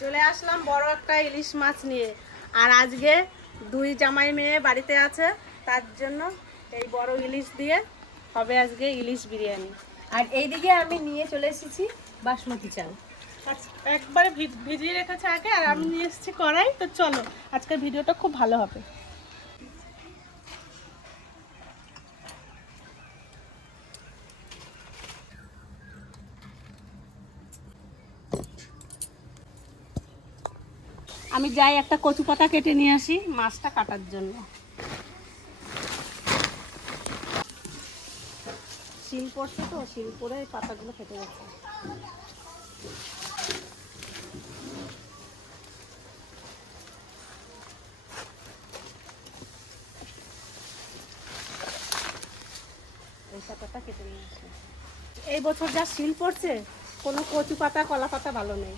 চলে আসলাম বড় একটা ইলিশ মাছ নিয়ে। আর আজকে দুই জামাই মেয়ে বাড়িতে আছে, তার জন্য এই বড় ইলিশ দিয়ে হবে আজকে ইলিশ বিরিয়ানি। আর এইদিকে আমি নিয়ে চলে এসেছি বাসমতি চাল। একবারে ভিজিয়ে রেখেছে আগে, আর আমি নিয়ে এসেছি কড়াই। তো চলো, আজকের ভিডিওটা খুব ভালো হবে। আমি যাই একটা কচু পাতা কেটে নিয়ে আসি মাছটা কাটার জন্য। শিল পড়ছে তো, শিল পরে পাতাগুলো কেটে গেছে। এই পাতাটা কেটে নিয়ে আসি। এই বছর যা শিল পড়ছে, কোনো কচু পাতা কলা পাতা ভালো নেই।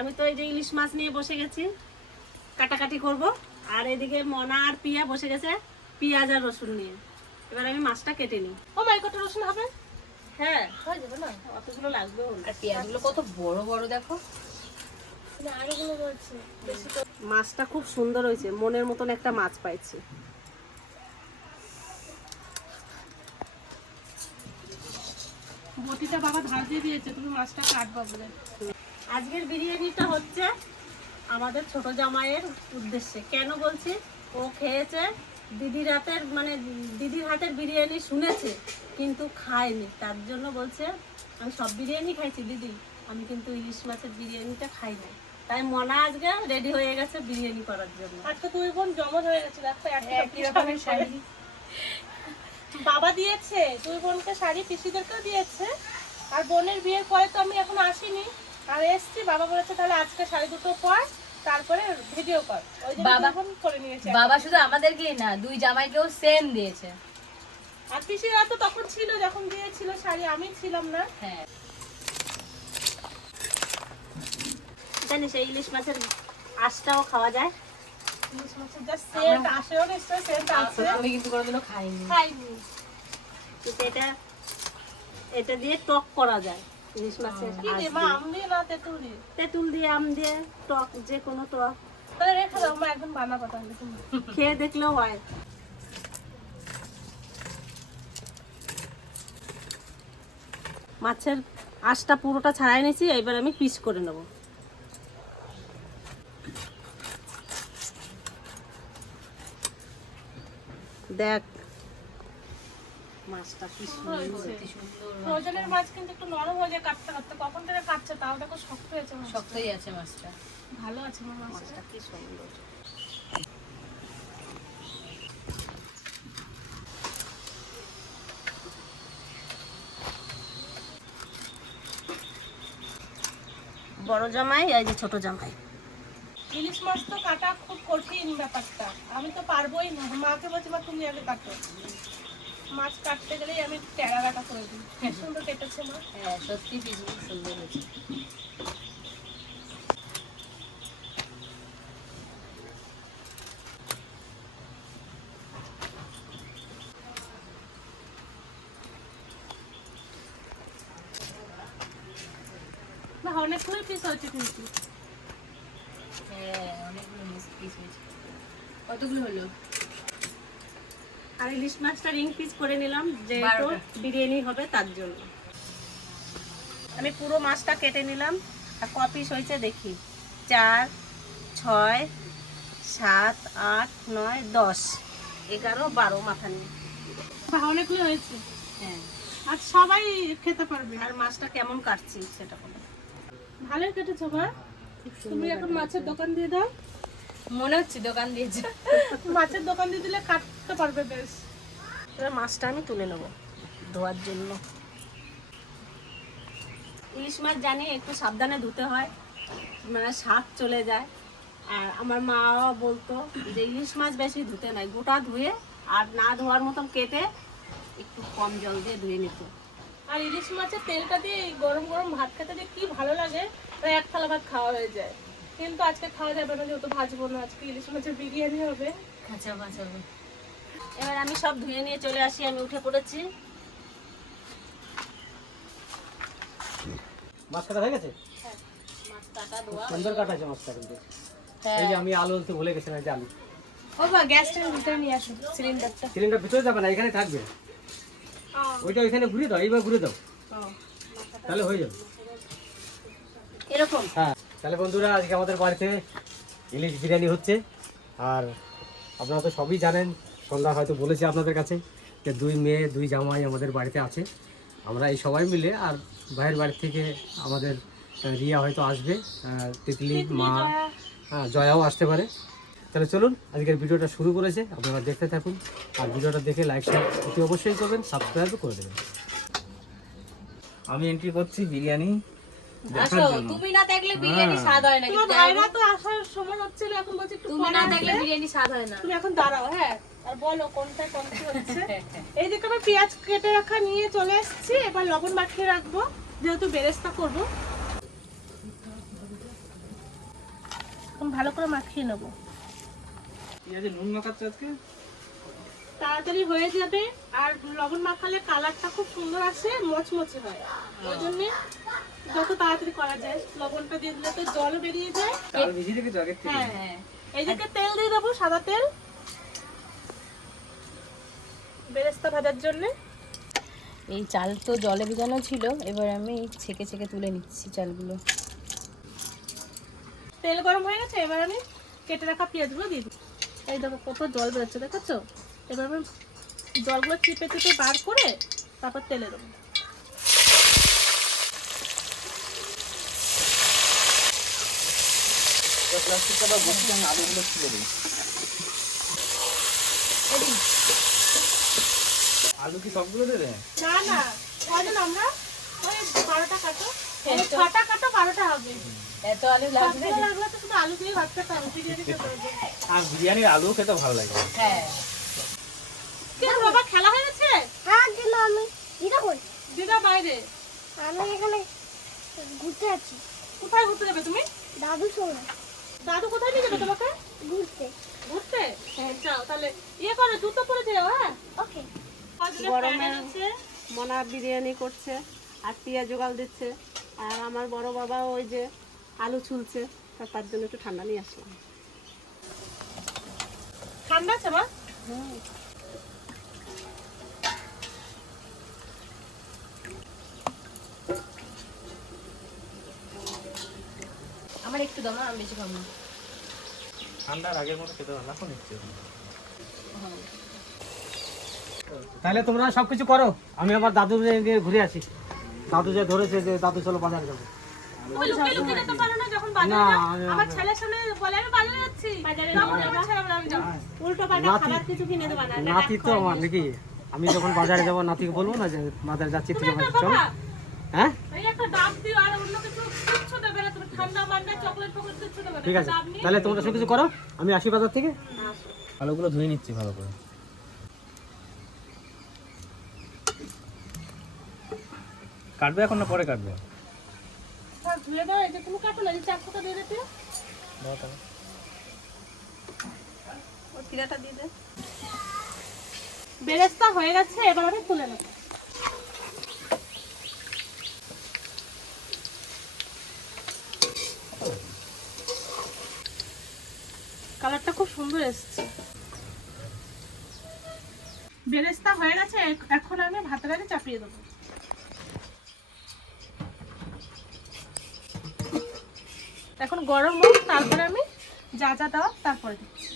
আমি তো এই যে ইলিশ মাছ নিয়ে বসে গেছি, কাটাকাটি করব। আর এদিকে মনা আর পিয়া বসে গেছে পেঁয়াজ আর রসুন নিয়ে। এবার আমি মাছটা কেটে নিই। ও মাই, কত রসুন হবে? হ্যাঁ, হয়ে যাবে না, অতগুলো লাগবে। আর পেঁয়াজগুলো কত বড় বড় দেখো। মাছটা খুব সুন্দর হয়েছে, মনের মতন একটা মাছ পাইছি। বটিটা বাবা ধার দিয়ে দিয়েছে, তুমি মাছটা কাটবা বলে। আজকের বিরিয়ানিটা হচ্ছে আমাদের ছোট জামাইয়ের উদ্দেশ্যে। কেন বলছি? ও খেয়েছে দিদির হাতের, মানে দিদির হাতের বিরিয়ানি শুনেছে কিন্তু খায়নি, তার জন্য বলছে আমি সব বিরিয়ানি খাইছি দিদি, আমি কিন্তু ইলিশ মাছের বিরিয়ানিটা খাই না। তাই মনা আজকে রেডি হয়ে গেছে বিরিয়ানি করার জন্য। আজকে তুই বোন জমজ হয়ে গেছে, দেখো একই রকমের শাড়ি বাবা দিয়েছে, তুই বোনকে শাড়ি পিসিদেরকেও দিয়েছে। আর বোনের বিয়ের পরে তো আমি এখন আসিনি, আর এসছি। বাবা বলেছে তাহলে আজকে শাড়ি দুটো পর, তারপরে ভিডিও কর। ওই জন্য বাবা করে নিয়েছে। বাবা শুধু আমাদেরকেই না, দুই জামাইকেও সেম দিয়েছে। আর পিসিরা তো তখন ছিল যখন দিয়েছিল শাড়ি, আমি ছিলাম না। হ্যাঁ, জানিস এই ইলিশ মাছের আঁশটাও খাওয়া যায়। ইলিশ মাছের যা সেন্ট আসে, নিশ্চয় সেন্ট আছে। আমি কিন্তু কোনোদিনও খাইনি। কিন্তু এটা দিয়ে টক করা যায় ইলিশ মাছের। কি দিয়ে মা, আম দিয়ে না তেঁতুল দিয়ে? তেঁতুল দিয়ে, আম দিয়ে, টক যে কোনো টক। তাহলে রেখে দাও মা, একদম বানাবো তাহলে, খেয়ে দেখলেও হয়। মাছের আঁশটা পুরোটা ছাড়াই নিয়েছি, এবার আমি পিস করে নেব। দেখ মাছটা কি সুন্দর। ফ্রোজেনের মাছ কিন্তু একটু নরম হয়ে যায় কাটতে কাটতে, কখন থেকে কাটছে তাও দেখো শক্ত হয়েছে। শক্তই আছে মাছটা, ভালো আছে মাছটা, কি সুন্দর। বড় জামাই এই যে ছোট জামাই। ইলিশ মাছ তো কাটা খুব কঠিন ব্যাপারটা, আমি তো পারবোই না। মাকে বলছি মা তুমি আগে কাটো। মাছ কাটতে গেলেই আমি টেরা কাটা করে দিই। কি সুন্দর কেটেছে মা। হ্যাঁ সত্যি পিসগুলো সুন্দর হয়েছে। না অনেকগুলো পিস হয়েছে কিন্তু। হ্যাঁ অনেকগুলো পিস হয়েছে। কতগুলো হলো? আর ইলিশ মাছটা রিং পিস করে নিলাম, যেহেতু 12টা বিরিয়ানি হবে তার জন্য। আমি পুরো মাছটা কেটে নিলাম। আর ক পিস হয়েছে দেখি, 4, 6, 7, 8, 9, 10, 11, 12 মাথা নিয়ে। অনেকগুলো হয়েছে। হ্যাঁ, আর সবাই খেতে পারবে। আর মাছটা কেমন কাটছি সেটা বলো। ভালোই কেটেছো মা। তুমি এখন মাছের দোকান দিয়ে দাও। মনে হচ্ছে দোকান দিয়েছে। মাছের দোকান দিয়ে দিলে কাটতে পারবে বেশ। এবার মাছটা আমি তুলে নেব ধোয়ার জন্য। ইলিশ মাছ জানি একটু সাবধানে ধুতে হয়, মানে স্বাদ চলে যায়। আর আমার মা বলতো যে ইলিশ মাছ বেশি ধুতে নাই, গোটা ধুয়ে আর না ধোয়ার মতন কেটে একটু কম জল দিয়ে ধুয়ে নিত। আর ইলিশ মাছের তেলটা দিয়ে গরম গরম ভাত খেতে দিয়ে কি ভালো লাগে, প্রায় এক থালা ভাত খাওয়া হয়ে যায়। কিন্তু আজকে খাওয়া যাবে না, যেহেতু ভাজবো না, আজকে ইলিশ মাছের বিরিয়ানি হবে। কাঁচা মাছ হবে। এবার আমি সব ধুয়ে নিয়ে চলে আসি, আমি উঠে পড়েছি। মাছ কাটা হয়ে গেছে? হ্যাঁ, মাছ কাটা ধোয়া সুন্দর কাটাছে মাছটা কিন্তু। হ্যাঁ। এই যে আমি আলু আনতে ভুলে গেছিলাম, এই যে আলু। ও বা গ্যাসটা ভিতরে নিয়ে আসো, সিলিন্ডারটা। সিলিন্ডার ভিতরে যাবে না, এখানে থাকবে। ওইটা ওইখানে ঘুরে দাও, এইবার ঘুরে দাও, তাহলে হয়ে যাবে। এরকম হ্যাঁ, তাহলে বন্ধুরা আজকে আমাদের বাড়িতে ইলিশ বিরিয়ানি হচ্ছে। আর আপনারা তো সবই জানেন, সন্ধ্যা হয়তো বলেছি আপনাদের কাছে যে 2 মেয়ে 2 জামাই আমাদের বাড়িতে আছে। আমরা এই সবাই মিলে, আর ভাইয়ের বাড়ি থেকে আমাদের রিয়া হয়তো আসবে, তিতলি মা, জয়াও আসতে পারে। তাহলে চলুন আজকের ভিডিওটা শুরু করেছে, আপনারা দেখতে থাকুন। আর ভিডিওটা দেখে লাইক শেয়ার অতি অবশ্যই করবেন, সাবস্ক্রাইবও করে দেবেন। আমি এন্ট্রি করছি বিরিয়ানি আসো, তুমি না দেখলে বিরিয়ানি স্বাদ হয় না। তোমার ভাইরা তো আসার সময় হচ্ছিল, এখন বলছি একটু তুমি পরে না আসবে। দেখলে বিরিয়ানি স্বাদ হয় না। তুমি এখন দাঁড়াও, হ্যাঁ, আর বলো কোনটা কোন কি হচ্ছে। এইদিকে আমি পেঁয়াজ কেটে রাখা নিয়ে চলে এসেছি, এবার লবণ মাখিয়ে রাখবো যেহেতু বেরেস্তা করব। এখন ভালো করে মাখিয়ে নেবো, পেঁয়াজে নুন মাখাচ্ছে আজকে। তাড়াতাড়ি হয়ে যাবে। আর লবণ মাখালে কালারটা খুব সুন্দর আসে, মচমচে হয়। ওই জন্য যত তাড়াতাড়ি করা যায় লবণটা দিয়ে দিলে তো জল বেরিয়ে যায়। চাল ভিজিয়ে রেখেছো আগের থেকে? হ্যাঁ, এইদিকে তেল দিয়ে দেবো, সাদা তেল বেরেস্তা ভাজার জন্য। এই চাল তো জলে ভিজানো ছিল, এবার আমি ছেঁকে ছেঁকে তুলে নিচ্ছি চালগুলো। তেল গরম হয়ে গেছে, এবার আমি কেটে রাখা পেঁয়াজগুলো দিয়ে দিই। এই দেখো কত জল বেরোচ্ছে, দেখেছো? এবার আমি জলগুলো চিপে চিপে বার করে তারপর তেলে দেবো। প্লাস্টিকটা বা বসে আমি আলুগুলো ছিলে দিই। আলু কি সবগুলো দেবে? না না, কজন আমরা? ওই 12টা কাটো, 6টা কাটো, 12টা হবে। এত আলু লাগবে? সবগুলো লাগলে তো শুধু আলু দিয়ে ভাত খেতাম, বিরিয়ানি খেতে হবে। আর বিরিয়ানির আলু খেতে ভালো লাগে। হ্যাঁ। কি বাবা, খেলা হয়ে গেছে? হ্যাঁ দিমা, আমি দিদা কই? দিদা বাইরে। আমি এখানে ঘুরতে আছি, কোথায় ঘুরতে যাবে তুমি? দাদুর সঙ্গে দাদু কোথায় নিয়ে যাবে তোমাকে? ঘুরতে। ঘুরতে? হ্যাঁ, যাও তাহলে। ইয়ে করে জুতো পরে যাও। হ্যাঁ, ওকে। গরমে হচ্ছে মনা বিরিয়ানি করছে আর পেঁয়াজ জোগাল দিচ্ছে, আর আমার বড় বাবা ওই যে আলু ছুলছে, তার জন্য একটু ঠান্ডা নিয়ে আসলাম। ঠান্ডা আছে মা? আমার একটু দাও না, আমি বেশি খাবো না। ঠান্ডার আগের মতো খেতে ভালো এখন হচ্ছে। তাহলে তোমরা সবকিছু করো, আমি আমার দাদু নিয়ে ঘুরে আসি। দাদু যে ধরেছে যে দাদু চলো বাজারে যাবো। ওই লুকিয়ে লুকিয়ে যেতে পারো না, যখন বাজারে না, যাও আমার ছেলের সামনে বলে আমি বাজারে যাচ্ছি, তখন আমার ছেলে বলে আমি যাবো। উল্টো পাল্টা খাবার কিছু কিনে দেবা না, নাতি তো আমার নাকি, আমি যখন বাজারে যাবো নাতিকে বলবো না যে বাজারে যাচ্ছি, তুই আমার চল। বাবা, হ্যাঁ এই একটা ডাব দিও, আর অন্য কিছু কিচ্ছু দেবে না, তুমি ঠান্ডা মান্ডা চকলেট ফকলেট কিচ্ছু দেবে না, ঠিক আছে, ডাব নিয়ে তাহলে তোমরা সব কিছু করো, আমি আসি বাজার থেকে। আসো। আলুগুলো ধুয়ে নিচ্ছি ভালো করে। কাটবে এখন না পরে কাটবে? আর ধুয়ে দাও, এই যে তুমি কাটো না, এই চাকুটা দিয়ে দিতে, দাও তাহলে। ওই পিড়াটা দিয়ে দে। বেরেস্তা হয়ে গেছে, এবার আমি তুলে নেব। কালারটা খুব সুন্দর এসেছে। বেরেস্তা হয়ে গেছে, এখন আমি ভাতের আগে চাপিয়ে দেবো। এখন গরম হোক, তারপরে আমি যা যা দেওয়া তারপরে দিচ্ছি।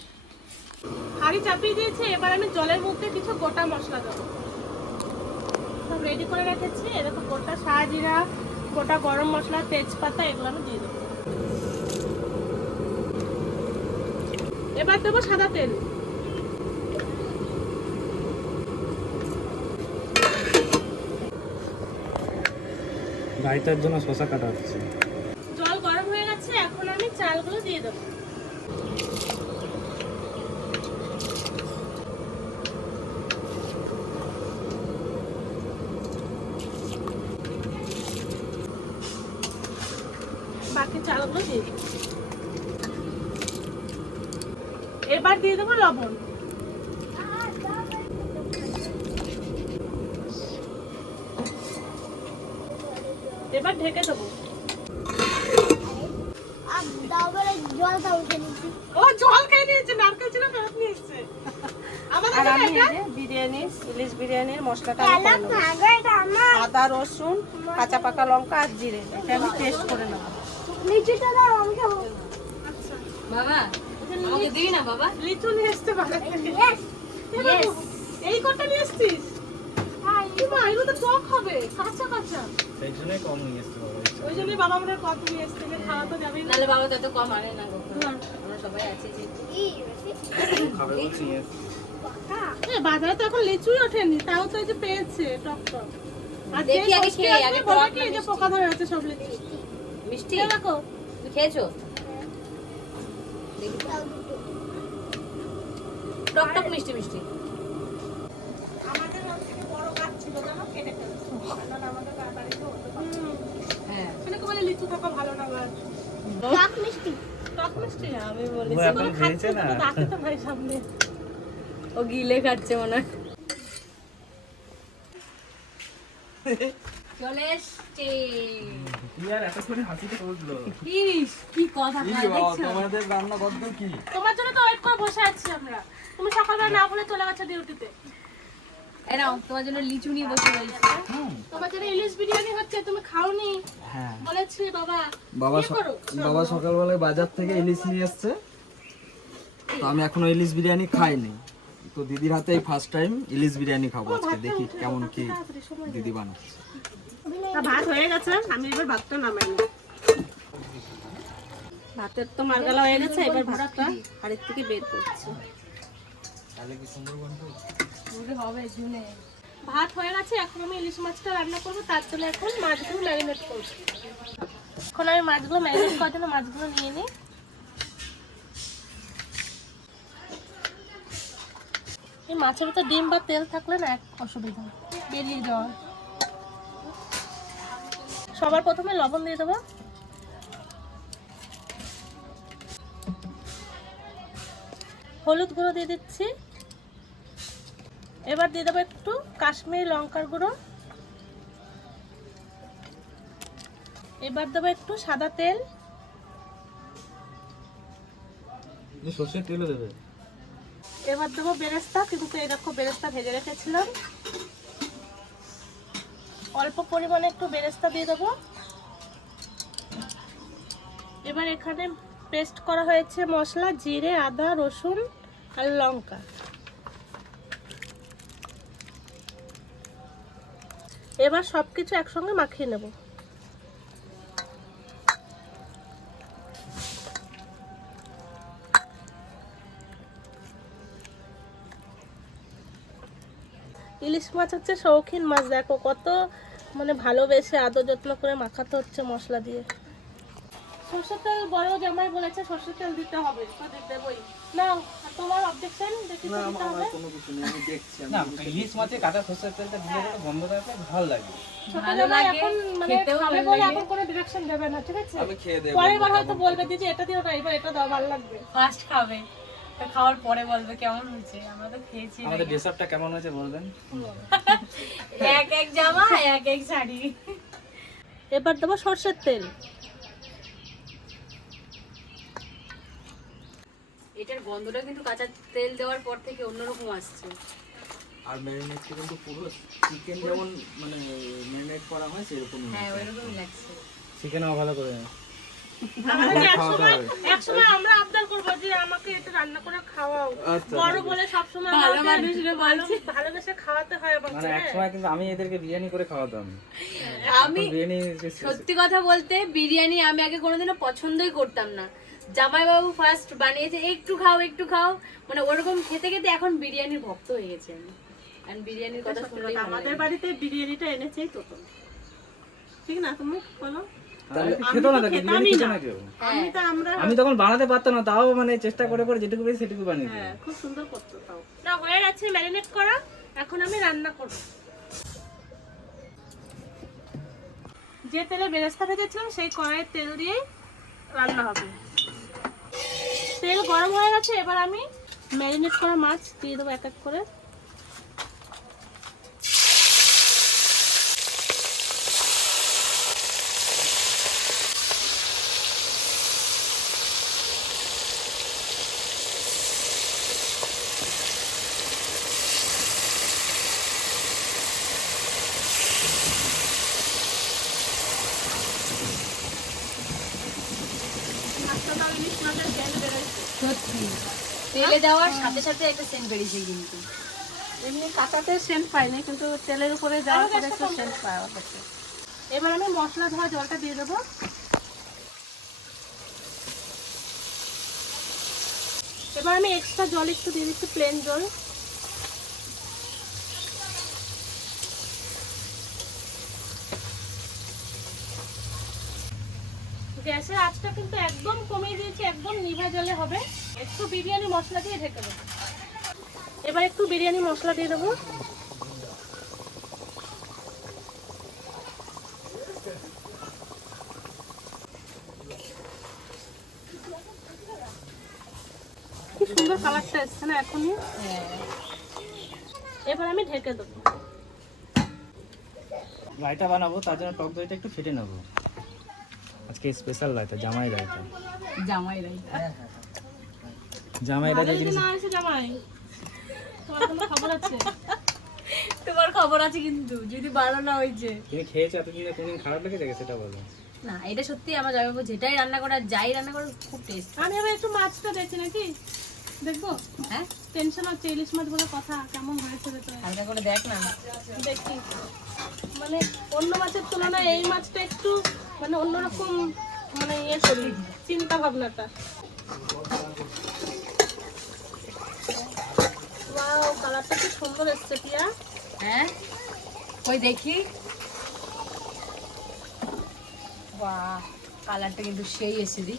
হাঁড়ি চাপিয়ে দিয়েছি, এবার আমি জলের মধ্যে কিছু গোটা মশলা দেবো। সব রেডি করে রেখেছি, এরকম গোটা শাহজিরা, গোটা গরম মশলা, তেজপাতা, এগুলো আমি দিয়ে দেবো। এবার দেবো সাদা তেল। রায়তার জন্য শসা কাটা হচ্ছে। জল গরম হয়ে গেছে, এখন আমি চালগুলো দিয়ে দেবো। বাকি চালগুলো দিয়ে দিই। এবার দিয়ে দেবো লবণ। এবার ঢেকে দেবো। আর দাও বলে জল দাও খেয়েছি। ও জল খেয়ে নিয়েছে, নারকেল ছিল ফেরত নিয়ে এসছে। আমাদের আর আমি এটা এই যে বিরিয়ানি, ইলিশ বিরিয়ানির মশলাটা আমি খেলা করে নেবো। ভাগা এটা আমার। আদা, রসুন, কাঁচা পাকা লঙ্কা আর জিরে, এটা আমি পেস্ট করে নেবো। লিচুটা দাও আমি খাবো। বাবা আমাকে দিবি না বাবা? লিচু নিয়ে এসছে বাজার থেকে। Yes. এ বাবু, এই কটা নিয়ে এসছিস? কি মা, এগুলো তো টক হবে, কাঁচা কাঁচা। সেই জন্যই কম নিয়ে এসছে বাবা। ওই জন্যই বাবা আমাদের কত নিয়ে এসছে, যে খাওয়া তো যাবেই না। নাহলে বাবা তত কম আনে না গো। আমরা সবাই আছি যে। এই খাবে বলে নিয়ে এসছে। এ, বাজারে তো এখন লিচুই ওঠেনি, তাও তো এই যে পেয়েছে টক টক। আর যে দেখি আগে ষষ্ঠী খেয়ে, আসবে আগে বলে টক কি না এই যে মিষ্টি? পোকা ধরে আছে সব লিচু। মিষ্টি খেয়ে দেখো। তুমি খেয়েছো? দেখি দাও দুটো। টক টক মিষ্টি মিষ্টি। আমাদের ওর থেকে বড় গাছ ছিল জানো, কেটে ফেলছে। নাহলে আমাদের বাড়িতে হতো না। হ্যাঁ সেটাকে বলে লিচু থাকা ভালো না গাছ। টক মিষ্টি। টক মিষ্টি আমি ও বলেছি এখন খেয়েছে না। ডাকে তো ভাই সামনে। ও গিলে খাচ্ছে মনে হয়। চলে এসছে। কি আর এতক্ষণে হাসিতে বসলো। ইস, কি কথা কয় দেখছো? তোমাদের রান্না কত কি? তোমার জন্য তো ওয়েট করে বসে আছি আমরা। তুমি সকালবেলা না বলে চলে গেছো ডিউটিতে। এই নাও, তোমার জন্য লিচু নিয়ে বসে রয়েছে। তোমার জন্য ইলিশ বিরিয়ানি হচ্ছে, তুমি খাওনি। হ্যাঁ বলেছি বাবা বাবা কি করো? বাবা সকালবেলায় বাজার থেকে ইলিশ নিয়ে এসছে, তো আমি এখনো ইলিশ বিরিয়ানি খাইনি, তো দিদির হাতে ফার্স্ট টাইম ইলিশ বিরিয়ানি খাবো আজকে, দেখি কেমন কি দিদি বানাচ্ছে। ভাত হয়ে গেছে, আমি এবার ভাতটা নামাই নি। ভাতের তো মারগালা হয়ে গেছে, এবার ভাতটা হাড়ির থেকে বের করছি। হবে জুনে। ভাত হয়ে গেছে, এখন আমি ইলিশ মাছটা রান্না করবো, তার জন্য এখন মাছগুলো ম্যারিনেট করবো। এখন আমি মাছগুলো ম্যারিনেট করার জন্য মাছগুলো নিয়ে নিই। এই মাছের ভিতরে ডিম বা তেল থাকলে না এক অসুবিধা বেরিয়ে যাওয়া। সবার প্রথমে লবণ দিয়ে দেবো, হলুদ গুঁড়ো দিয়ে দিচ্ছি, এবার দিয়ে দেবো একটু কাশ্মীরি লঙ্কার গুঁড়ো, এবার দেবো একটু সাদা তেল, সর্ষের তেলও দেবে। এবার দেবো বেরেস্তা, কিন্তু এই দেখো বেরেস্তা ভেজে রেখেছিলাম, অল্প পরিমাণে একটু বেরেস্তা দিয়ে দেবো। এবার এখানে পেস্ট করা হয়েছে মশলা, জিরে, আদা, রসুন আর লঙ্কা। এবার সবকিছু একসঙ্গে মাখিয়ে নেব। ইলিশ মাছ হচ্ছে শৌখিন মাছ, দেখো কত মানে ভালোবেসে আদর যত্ন করে মাখাতে হচ্ছে মশলা দিয়ে। সরষের তেল বড় জামাই বলেছে সরষের তেল দিতে হবে, তো দিতে দেবই না। তোমার অবজেকশন দেখি তো দিতে হবে। কোনো কিছু নেই, আমি দেখছি। না, ইলিশ মাছে কাঁচা সর্ষের তেলটা দিলে পরে গন্ধ থাকে, ভালো লাগে। ছোট ভালো জামাই লাগে, এখন মানে খেতেও খাবে ভালো বলে লাগে। এখন কোনো ডিরেকশন দেবে না, ঠিক আছে? আমি খেয়ে দেবো। পরের বার হয়তো বলবে দিদি এটা দিও না, এবার এটা দাও, ভালো লাগবে। ফার্স্ট খাবে, তো খাওয়ার পরে বলবে কেমন হয়েছে। আমরা তো খেয়েছি আমাদের ড্রেস আপটা কেমন হয়েছে বলবেন? এক এক জামা এক এক শাড়ি। এবার দেবো সরষের তেল, এটার গন্ধটা কিন্তু কাঁচা তেল দেওয়ার পর থেকে অন্যরকম আসছে। আর ম্যারিনেট কিন্তু পুরো চিকেন যেমন মানে ম্যারিনেট করা হয় সেরকমই হ্যাঁ হচ্ছে। ওইরকমই লাগছে। চিকেনও ভালো করে। আমাদের খাওয়া দাওয়া হবে। একসময় আমরা আবদার করবো যে আমাকে এটা রান্না করে খাওয়াও, আচ্ছা, বড় বলে সবসময় ভালো আমাকে মানুষরা বলছে। ভালোবেসে খাওয়াতে হয় আমাকে। মানে এক সময় কিন্তু আমি এদেরকে বিরিয়ানি করে খাওয়াতাম। আমি বিরিয়ানি সত্যি কথা বলতে বিরিয়ানি আমি আগে কোনোদিনও পছন্দই করতাম না। জামাইবাবু ফার্স্ট বানিয়েছে, একটু খাও একটু খাও, মানে ওরকম খেতে খেতে এখন বিরিয়ানির ভক্ত হয়ে গেছে আমি। আর বিরিয়ানির কথা শুনলেই ভালো আমাদের লাগে। বাড়িতে বিরিয়ানিটা এনেছেই তো, ঠিক না? তুমি বলো। খেত না, তো বিরিয়ানি খেত না কেউ। আমি তো আমরা আমি তখন বানাতে পারতাম না, তাও মানে চেষ্টা করে করে যেটুকু পেয়েছি সেটুকু বানিয়ে দিই। হ্যাঁ খুব সুন্দর করতো তাও। না হয়ে গেছে ম্যারিনেট করা, এখন আমি রান্না করব। যে তেলে বেরেস্তা ভেজেছিলাম সেই কড়াইয়ের তেল দিয়েই রান্না হবে। তেল গরম হয়ে গেছে, এবার আমি ম্যারিনেট করা মাছ দিয়ে দেবো এক এক করে। তেলে দেওয়ার সাথে সাথে একটা সেন্ট বেরিয়েছে কিন্তু। এমনি কাঁচাতে সেন্ট পাইনি, কিন্তু তেলের উপরে যাওয়ার পরে একটু সেন্ট পাওয়া গেছে। এবার আমি মশলা ধোয়া জলটা দিয়ে দেবো। এবার আমি এক্সট্রা জল একটু দিয়ে দিচ্ছি, প্লেন জল। গ্যাসের আঁচটা কিন্তু একদম কমিয়ে দিয়েছি, একদম নিভা জলে হবে। একটু বিরিয়ানি মশলা দিয়ে ঢেকে দেবো। এবার একটু বিরিয়ানি মশলা দিয়ে দেবো। কি সুন্দর কালারটা এসছে না এখনই। এবার আমি ঢেকে দেবো। রায়তা বানাবো, তার জন্য টক দইটা একটু ফেটে নেবো। আজকে স্পেশাল রায়তা, জামাই রায়তা। জামাই রাই জামাই রায়তা ভালো যদি জিনিস না এসে জামাই, তোমার কোনো খবর আছে? তোমার খবর আছে কিন্তু, যদি ভালো না হয়েছে। তুমি খেয়েছো এতদিন, কোনদিন খারাপ লেগেছে সেটা বলো। না, এটা সত্যি আমার জামাইবাবু যেটাই রান্না করে, যাই রান্না করে, খুব টেস্ট। আমি এবার একটু মাছটা দেখছি নাকি, দেখবো। হ্যাঁ, টেনশন হচ্ছে, ইলিশ মাছ বলে কথা, কেমন হয়েছে ভেতরে হালকা করে দেখ না। দেখি। মানে অন্য মাছের তুলনায় এই মাছটা একটু মানে অন্যরকম, মানে ইয়ে করি চিন্তা ভাবনাটা। ওয়াও, কালারটা কি সুন্দর এসছে পিয়া। হ্যাঁ, ওই দেখি। বাহ, কালারটা কিন্তু সেই এসে দি।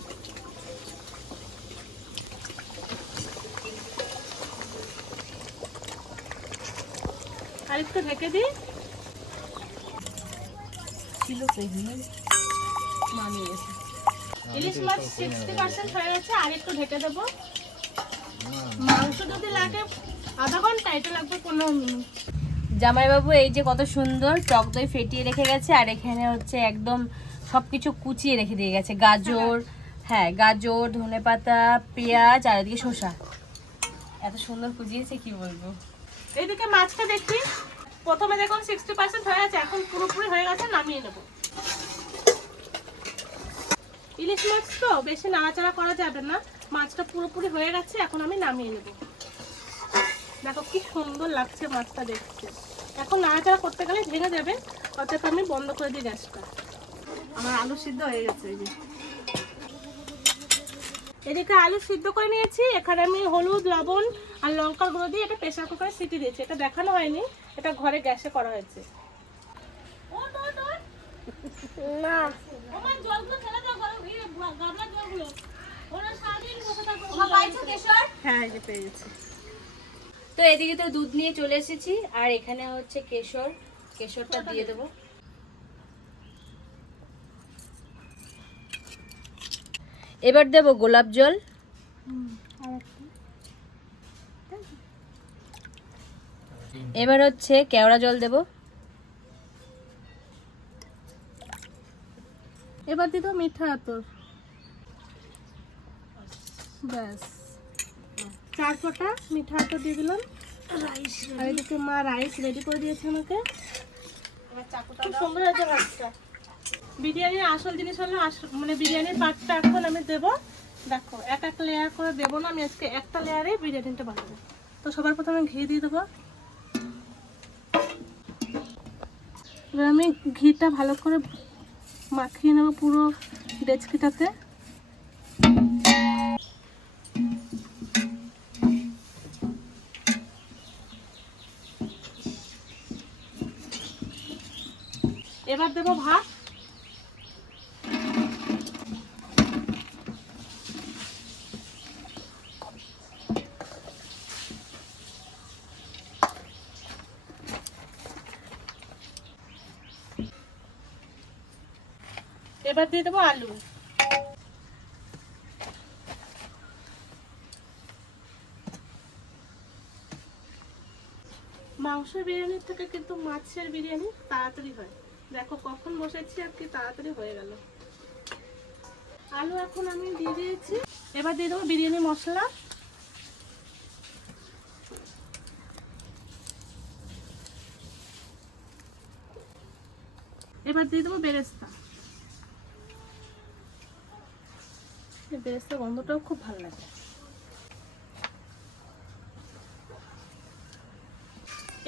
আর একটু ঢেকে দিই। ছিল মানিয়ে গেছে। ইলিশ মাছ 60% হয়ে গেছে, আর একটু ঢেকে দেবো। মাংস যদি লাগে আধা ঘন্টা, এটা লাগবে 15 মিনিট। জামাইবাবু এই যে কত সুন্দর টক দই ফেটিয়ে রেখে গেছে, আর এখানে হচ্ছে একদম সবকিছু কুচিয়ে রেখে দিয়ে গেছে। গাজর, হ্যাঁ গাজর, ধনেপাতা, পেঁয়াজ, আর এদিকে শসা। এত সুন্দর কুচিয়েছে কি বলবো। এইদিকে মাছটা দেখি। প্রথমে দেখুন 60% হয়ে গেছে, এখন পুরোপুরি হয়ে গেছে, নামিয়ে নেব। ইলিশ মাছ তো বেশি নাড়াচাড়া করা যাবে না, মাছটা পুরোপুরি হয়ে গেছে, এখন আমি নামিয়ে নেব। দেখো কি সুন্দর লাগছে মাছটা দেখতে। এখন নাড়াচাড়া করতে গেলে ভেঙে যাবে, অর্থাৎ আমি বন্ধ করে দিই গ্যাসটা। আমার আলু সিদ্ধ হয়ে গেছে। এই যে এদিকে আলু সিদ্ধ করে নিয়েছি, এখানে আমি হলুদ, লবণ আর লঙ্কার গুঁড়ো দিয়ে এটা প্রেসার কুকারে সিটি দিয়েছি। এটা দেখানো হয়নি, এটা ঘরে গ্যাসে করা হয়েছে। না আমার জলগুলো ফেলে দাও, গামলার জলগুলো। ওরা সারাদিন বসে থাকবে। হ্যাঁ, এই যে পেয়ে গেছি। তো এদিকে তো দুধ নিয়ে চলে এসেছি, আর এখানে হচ্ছে কেশরটা দিয়ে দেবো। এবার দেবো গোলাপ জল। এবার হচ্ছে কেওড়া জল দেবো। এবার দিত মিঠা আতর, ব্যাস 4 ফোঁটা মিঠা আতর দিয়ে দিলাম। আর এদিকে মা রাইস রেডি করে দিয়েছে আমাকে। খুব সুন্দর হয়েছে ভাতটা। বিরিয়ানির আসল জিনিস হলো মানে বিরিয়ানির পাটটা এখন আমি দেবো। দেখো এক এক লেয়ার করে দেবো না, আমি আজকে একটা লেয়ারে বিরিয়ানিটা বানাবো। তো সবার প্রথমে ঘি দিয়ে দেবো। এবার আমি ঘিটা ভালো করে মাখিয়ে নেবো পুরো ডেচকিটাতে। এবার দেবো ভাত। এবার দিয়ে দেবো আলু। মাংসের বিরিয়ানির থেকে কিন্তু মাছের বিরিয়ানি তাড়াতাড়ি হয়। দেখো কখন বসেছি আর কি তাড়াতাড়ি হয়ে গেল। আলু এখন আমি দিয়ে দিয়েছি। এবার দিয়ে দেবো বিরিয়ানি মশলা। এবার দিয়ে দেবো বেরেস্তা। বেরেস্তার গন্ধটাও খুব ভালো লাগে।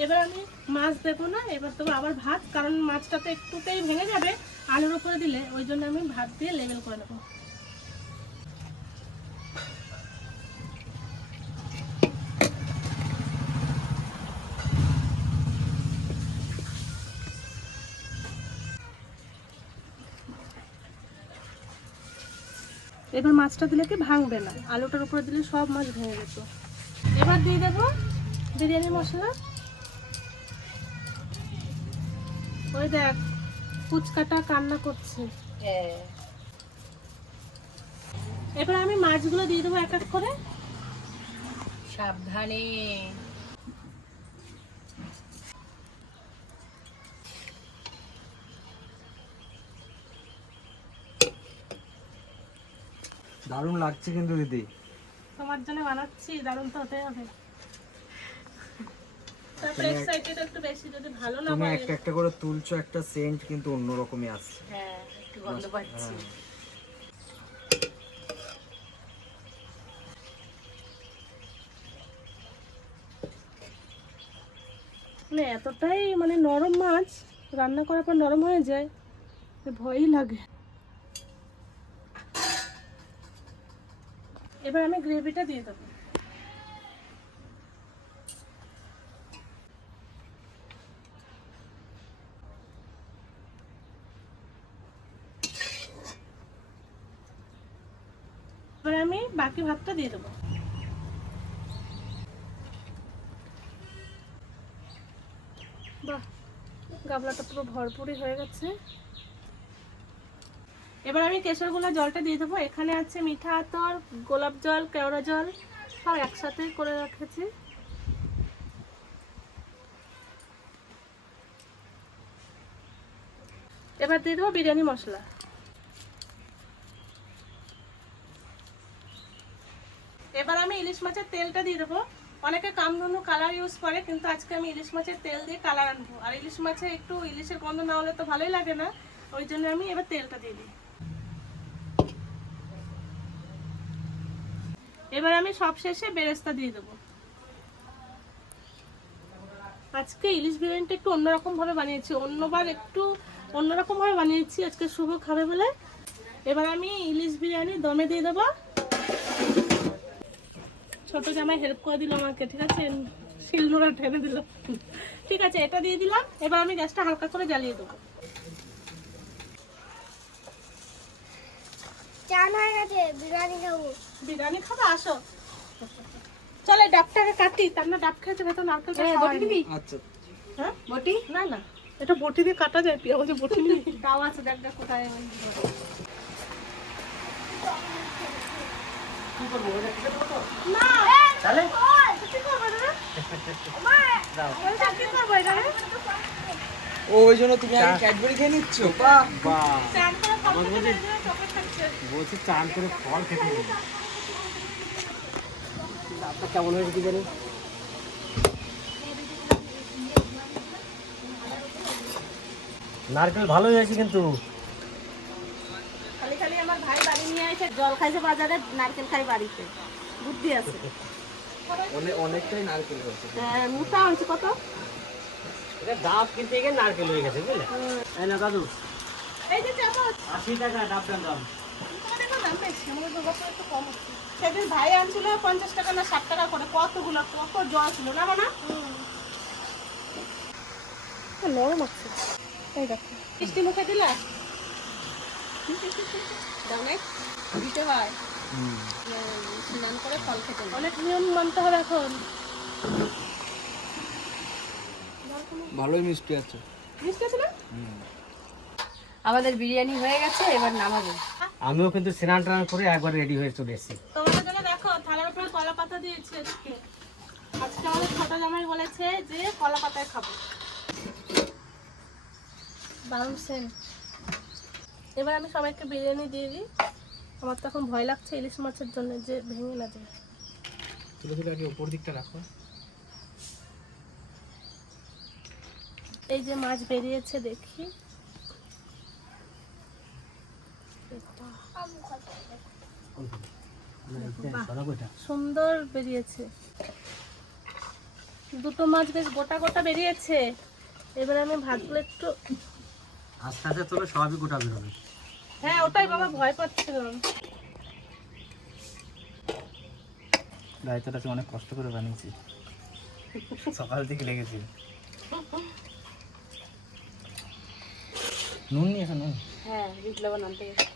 এবার আমি মাছ দেবো না, এবার দেবো আবার ভাত, কারণ মাছটা তো একটুতেই ভেঙে যাবে আলুর উপরে দিলে, ওই জন্য আমি ভাত দিয়ে লেবেল করে নেবো। এবার মাছটা দিলে কি ভাঙবে না, আলুটার উপরে দিলে সব মাছ ভেঙে যেত। এবার দিয়ে দেবো বিরিয়ানি মশলা। ওই দেখ ফুচকাটা কান্না করছে। হ্যাঁ, এবার আমি মাছগুলো দিয়ে দেবো এক এক করে। সাবধানে। দারুণ লাগছে কিন্তু দিদি। তোমার জন্য বানাচ্ছি, দারুণ তো হতে হবে। তারপরে এক্সাইটেড একটু বেশি, যদি ভালো না তুমি হয়। একটা একটা করে তুলছো, একটা সেন্ট কিন্তু অন্যরকমই আসছে। হ্যাঁ, একটু গন্ধ পাচ্ছি। মানে এতটাই মানে নরম মাছ, রান্না করার পর নরম হয়ে যায়, তো ভয়ই লাগে। এবার আমি গ্রেভিটা দিয়ে দেবো। এবার আমি বাকি ভাতটা দিয়ে দেবো। বাহ, গামলাটা পুরো ভরপুরই হয়ে গেছে। এবার আমি কেশরগোলা জলটা দিয়ে দেবো। এখানে আছে মিঠা আতর, গোলাপ জল, কেওড়া জল, সব একসাথে করে রেখেছি। এবার দিয়ে দেবো বিরিয়ানি মশলা। এবার আমি ইলিশ মাছের তেলটা দিয়ে দেবো। অনেকে কামধুনু কালার ইউজ করে, কিন্তু আজকে আমি ইলিশ মাছের তেল দিয়ে কালার আনবো। আর ইলিশ মাছে একটু ইলিশের গন্ধ না হলে তো ভালোই লাগে না, ওই জন্য আমি এবার তেলটা দিয়ে দিই। এবার আমি সব শেষে বেরেস্তা দিয়ে দেবো। আজকে ইলিশ বিরিয়ানিটা একটু অন্যরকম ভাবে বানিয়েছি, অন্যবার একটু অন্যরকম ভাবে বানিয়েছি, আজকে শুভ খাবে বলে। এবার আমি ইলিশ বিরিয়ানি দমে দিয়ে দেবো। ছোট জামাই হেল্প করে দিল আমাকে, ঠিক আছে, শিলনোড়া ঠেনে দিল। ঠিক আছে, এটা দিয়ে দিলাম। এবার আমি গ্যাসটা হালকা করে জ্বালিয়ে দেবো। চান হয়ে গেছে, বিরিয়ানি খাবো। বিরিয়ানি খাবে, আসো। চলে ডাবটাকে কাটি, তার না ডাব খেয়েছে, ভেতর নারকেলটা খাওয়া হয়নি। আচ্ছা, হ্যাঁ বটি? না না, এটা বটি দিয়ে কাটা যায়, পিয়া বলছে বটি নেই। তাও আছে, দেখ দেখ কোথায় ওই না তাহলে কি করবে রে? বলছে কি করবে এটা রে? ও ওই জন্য তুমি আগে ক্যাডবেরি খেয়ে নিচ্ছ? বাহ বাহ, চান করে ফল খেতে চাইছে, চকলেট খাচ্ছে। বলছি চান করে ফল খেতে নেই। আপনার কেমন হয়েছে কি জানি? নারকেল ভালোই হয়েছে কিন্তু। খালি খালি আমার ভাই বাড়ি নিয়ে এসে জল খাইছে বাজারে, নারকেল খাই বাড়িতে, বুদ্ধি আছে। অনেকটাই নারকেল হয়েছে। হ্যাঁ, মোটা হয়েছে কত। এটা ডাব কিনতে গিয়ে নারকেল হয়ে গেছে, বুঝলে? এই না দাদু, এই যে চামচ, 80 টাকা ডাবটার দাম। তোমাদের দাম বেশি, আমাদের দুর্গাপুরে একটু কম হচ্ছে। সেদিন ভাই আনছিল 50 টাকা না 60 টাকা করে, কতগুলো কত জল ছিল না মানা। নরম আছে, এই দেখো। মিষ্টি মুখে দিলা দাও নাই, দিতে হয়। স্নান করে ফল খেতে হয়। অনেক নিয়ম মানতে হবে এখন। ভালোই মিষ্টি আছে। মিষ্টি আছে না? আমাদের বিরিয়ানি হয়ে গেছে, এবার নামাবো। আমিও কিন্তু স্নান টান করে একবার রেডি হয়ে চলে এসেছি। তোমাদের জন্য দেখো থালার উপরে কলা পাতা দিয়েছে। আজকে আমাদের ছোট জামাই বলেছে যে কলা পাতায় খাবো। দারুণ সেন্ট। এবার আমি সবাইকে বিরিয়ানি দিয়ে দিই। আমার তো এখন ভয় লাগছে ইলিশ মাছের জন্য, যে ভেঙে না যায়। তুলে তুলে আগে উপর দিকটা রাখো। এই যে মাছ বেরিয়েছে দেখি, সুন্দর বেরিয়েছে। দুটো মাছ বেশ গোটা গোটা বেরিয়েছে। এবারে আমি ভাতগুলো একটু, আস্তে আস্তে তোলে সবই গোটা বেরোবে। হ্যাঁ ওটাই বাবা ভয় পাচ্ছিলাম। রায়তাটা তো অনেক কষ্ট করে বানিয়েছি, সকাল থেকে লেগেছি। নুন নিয়েছো? নুন হ্যাঁ, বিট লবণ আনতে গেছে।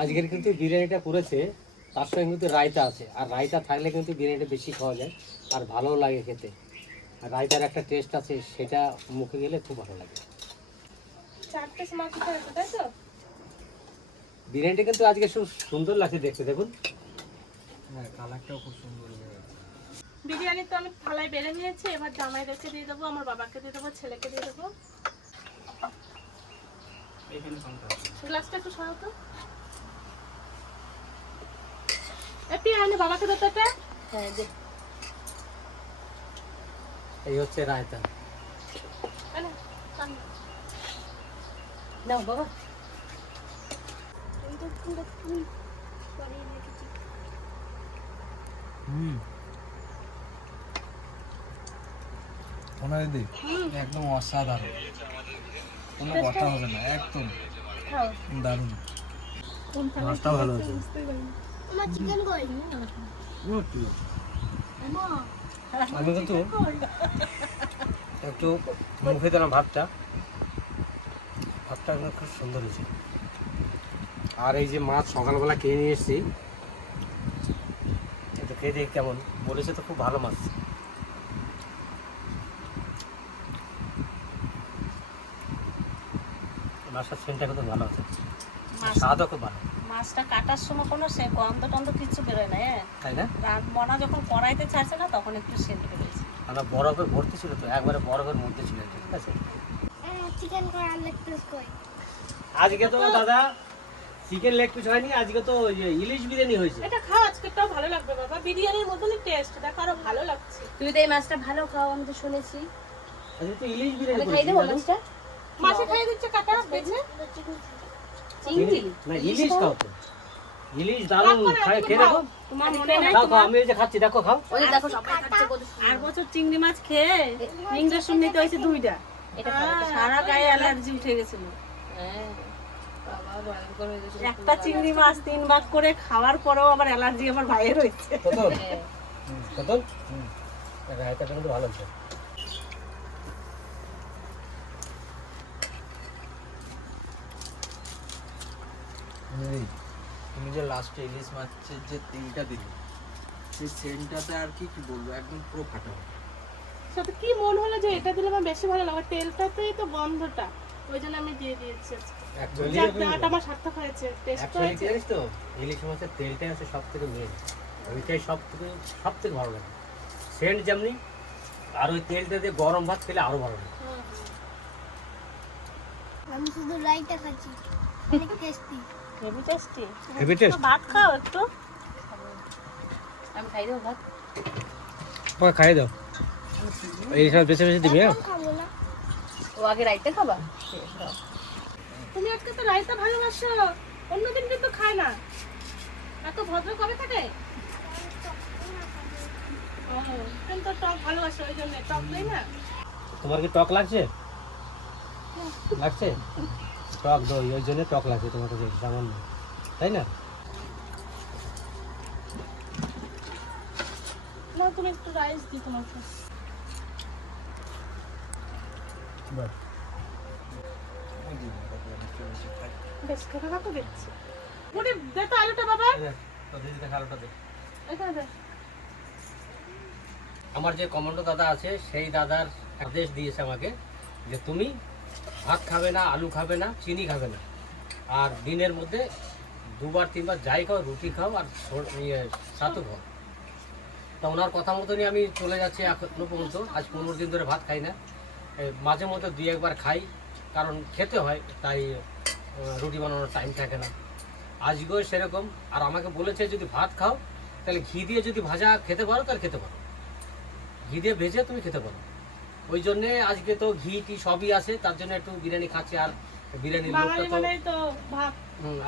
আজকের কিন্তু বিরিয়ানিটা করেছে, তার সঙ্গে কিন্তু রায়তা আছে, আর রায়তা থাকলে কিন্তু বিরিয়ানিটা বেশি খাওয়া যায় আর ভালোও লাগে খেতে। আর রায়তার একটা টেস্ট আছে, সেটা মুখে গেলে খুব ভালো লাগে। 4টে মাছ আছে তাই তো? বিরিয়ানিটা কিন্তু আজকে খুব সুন্দর লাগছে দেখতে, দেখুন। হ্যাঁ, কালারটাও খুব সুন্দর। বিরিয়ানি তো আমি থালায় বেড়ে নিয়েছি, এবার জামাইদেরকে দিয়ে দেবো, আমার বাবাকে দিয়ে দেবো, ছেলেকে দিয়ে দেবো। এইখানে কোনটা? গ্লাসটা একটু সরাও তো। এপি আনে বাবাকে দাও তো এটা। হ্যাঁ, দে। এই হচ্ছে রায়তা। আনে, আনে। নাও বাবা। ওনারে দিই, একদম অসাধারণ, কোনো কথা হবে না, একদম খাও। দারুণ। মাছটাও ভালো আছে। আমার চিকেন কই? আমি কিন্তু একটু মুখে দিলাম ভাতটা, ভাতটা কিন্তু খুব সুন্দর হয়েছে। আর এই যে মাছ সকালবেলা কিনে নিয়ে এসেছি, এটা খেয়ে দেখি কেমন, বলেছে তো খুব ভালো মাছ। মাছটার সেন্টটা কিন্তু ভালো আছে, স্বাদও খুব ভালো, মাছটা কাটার সময় কোনো সে গন্ধ টন্ধ কিছু বেরোয় না। হ্যাঁ, তাই না? মনা যখন কড়াইতে ছাড়ছে না তখন একটু সেন্ট বেরোচ্ছে। আমরা বরফে ভর্তি ছিল তো, একবারে বরফের মধ্যে ছিল, ঠিক আছে। চিকেন কই আর লেগ পিস কই? আজকে তো দাদা চিকেন লেগ পিস হয়নি, আজকে তো ইলিশ বিরিয়ানি হয়েছে। এটা খাও, আজকেরটাও ভালো লাগবে বাবা, বিরিয়ানির মতনই টেস্ট, দেখো আরো ভালো লাগছে। তুই তো এই মাছটা ভালো খাও, আমি তো শুনেছি। আজকে তো ইলিশ বিরিয়ানি আমি খাই দেবো মাছটা। মাছে খাইয়ে দিচ্ছে কাটা বেছে। চিংড়ি না, ইলিশ খাও তো, ইলিশ দারুণ, খেয়ে দেখো। তোমার মনে নাই? খাও খাও, আমি এই যে খাচ্ছি, দেখো খাও। ওই যে দেখো সবাই খাচ্ছে কত সুন্দর। আর বছর চিংড়ি মাছ খেয়ে ইঞ্জেকশন নিতে হয়েছে 2টা। এটা খাও, এটা খাও। সারা গায়ে অ্যালার্জি উঠে গেছিল। হ্যাঁ, বাবা ভয়ঙ্কর হয়ে গেছে। একটা চিংড়ি মাছ 3 ভাগ করে খাওয়ার পরেও আবার অ্যালার্জি আমার ভাইয়ের হয়েছে। কত হ্যাঁ। কত রায়তাটা কিন্তু ভালো আছে। তুমি যে লাস্টে ইলিশ মাছের যে তেলটা দিলে, সেই সেন্টটাতে আর কি কি বলবো, একদম পুরো ফাটাফাটি। সাথে কি মন হলো যে এটা দিলে আমার বেশি ভালো লাগে, তেলটাতেই তো গন্ধটা, ওই জন্য আমি দিয়ে দিয়েছি আজকে। যাক, দেওয়াটা আমার সার্থক হয়েছে, টেস্ট হয়েছে। জানিস তো ইলিশ মাছের তেলটাই আছে সব থেকে মেন, ওইটাই সব থেকে ভালো লাগে। সেন্ট যেমনি, আর ওই তেলটা দিয়ে গরম ভাত খেলে আরো ভালো লাগে। আমি শুধু রাইটা খাচ্ছি, অনেক tasty. Heavy tasty. Heavy taste. ভাত খাও একটু। আমি খাই দেবো ভাত। ওকে খাইয়ে দাও, এই সব বেছে বেছে দিবি। এখন খাবো না। ও আগে রাইতে খাবা? তুমি আজকে তো রায়তা ভালোবাসো, অন্যদিন কিন্তু খায় না। এত ভদ্র কবে থাকে? ও, কিন্তু টক ভালোবাসো, ওই জন্য টক দেই না। তোমার কি টক লাগছে? লাগছে টক দই, ওই জন্য টক লাগছে তোমার কাছে সামান্য, তাই না? না, তুমি একটু রাইস দিই তোমাকে। বেশ খেতে থাকো, দেখছি। পুরি দে তো আলুটা বাবা। এখানে দে। আমার যে কমান্ডো দাদা আছে, সেই দাদার আদেশ দিয়েছে আমাকে যে তুমি ভাত খাবে না, আলু খাবে না, চিনি খাবে না, আর দিনের মধ্যে 2-3 বার যাই খাও, রুটি খাও আর ছাতু খাও। তা ওনার কথা মতনই আমি চলে যাচ্ছি এখনো পর্যন্ত। আজ 15 দিন ধরে ভাত খাই না, মাঝে মধ্যে 2-1 বার খাই, কারণ খেতে হয়, তাই রুটি বানানোর টাইম থাকে না। আজকেও সেরকম। আর আমাকে বলেছে যদি ভাত খাও তাহলে ঘি দিয়ে যদি ভাজা খেতে পারো তাহলে খেতে পারো, ঘি দিয়ে ভেজে তুমি খেতে পারো। ওই জন্যে আজকে তো ঘি টি সবই আছে, তার জন্য একটু বিরিয়ানি খাচ্ছি। আর বিরিয়ানির লোকটা বাঙালি তো মানেই তো ভাত।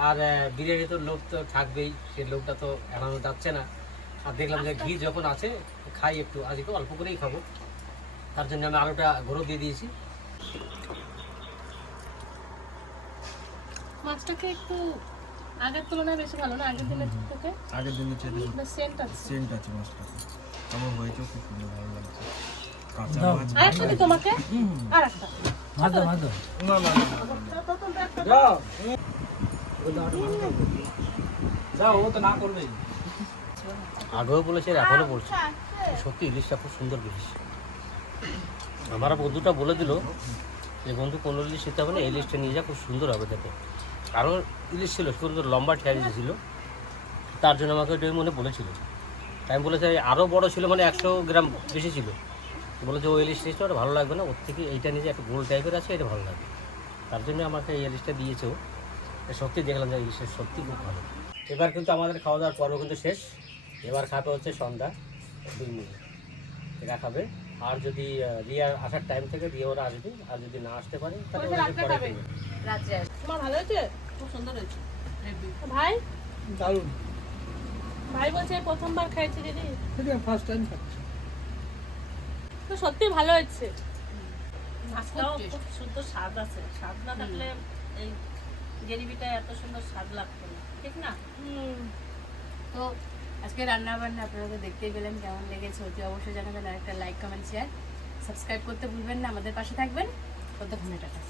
আর বিরিয়ানি তো লোক তো থাকবেই, সেই লোকটা তো এড়ানো যাচ্ছে না। আর দেখলাম যে ঘি যখন আছে খাই একটু, আজকে অল্প করেই খাবো, তার জন্য আমি আলুটা ঘোরও দিয়ে দিয়েছি। মাছটাকে একটু আগের তুলনায় বেশি ভালো না, আগের দিনের থেকে আগের দিনের চেয়ে সেন্ট আছে। সেন্ট আছে মাছটা, আমার হয়েছেও খুব সুন্দর, ভালো লাগছে। কাঁচা মাছ আর একটা দিই তোমাকে, আর একটা যাও যাও, ও তো না করবে। আগেও বলেছে আর এখনও বলছে, সত্যি ইলিশটা খুব সুন্দর ইলিশ। আমার বন্ধুটা বলে দিল যে বন্ধু কোনো ইলিশ নিতে হবে না, এই ইলিশটা নিয়ে যা, খুব সুন্দর হবে দেখে। কারণ ইলিশ ছিল সুন্দর, লম্বা ঠ্যাং ছিল, তার জন্য আমাকে ওইটাই মনে বলেছিল। তাই আমি বলেছি আরও বড় ছিল, মানে 100 গ্রাম বেশি ছিল। বলেছে ওই ইলিশ টেস্টটা ওটা ভালো লাগবে না, ওর থেকে এইটা নিয়ে একটা গোল টাইপের আছে, এটা ভালো লাগবে। তার জন্য আমাকে এই ইলিশটা দিয়েছেও। সত্যি দেখলাম যে ইলিশের সত্যি খুব ভালো। এবার কিন্তু আমাদের খাওয়া দাওয়ার পর্ব কিন্তু শেষ। এবার খাবে হচ্ছে সন্ধ্যা 2 মিনিট, এরা খাবে। আর যদি রিয়ার আসার টাইম থেকে রিয়া ওরা আসবে, আর যদি না আসতে পারে তাহলে ওরা পরে খাবে। রাত্রে আসবে। তোমার ভালো হয়েছে? খুব সুন্দর হয়েছে। ভাই দারুণ, ভাই বলছে প্রথমবার খাইছি দিদি, ফার্স্ট টাইম খাচ্ছি। তো সত্যি ভালো হয়েছে। মাছটাও খুব সুন্দর স্বাদ আছে, স্বাদ না থাকলে এই গ্রেভিটা এত সুন্দর স্বাদ লাগতো না, ঠিক না? তো আজকে রান্না বান্না আপনারা তো দেখতেই পেলেন, কেমন লেগেছে অতি অবশ্যই জানাবেন। আর একটা লাইক কমেন্ট শেয়ার সাবস্ক্রাইব করতে ভুলবেন না, আমাদের পাশে থাকবেন। ততক্ষণে টাটা।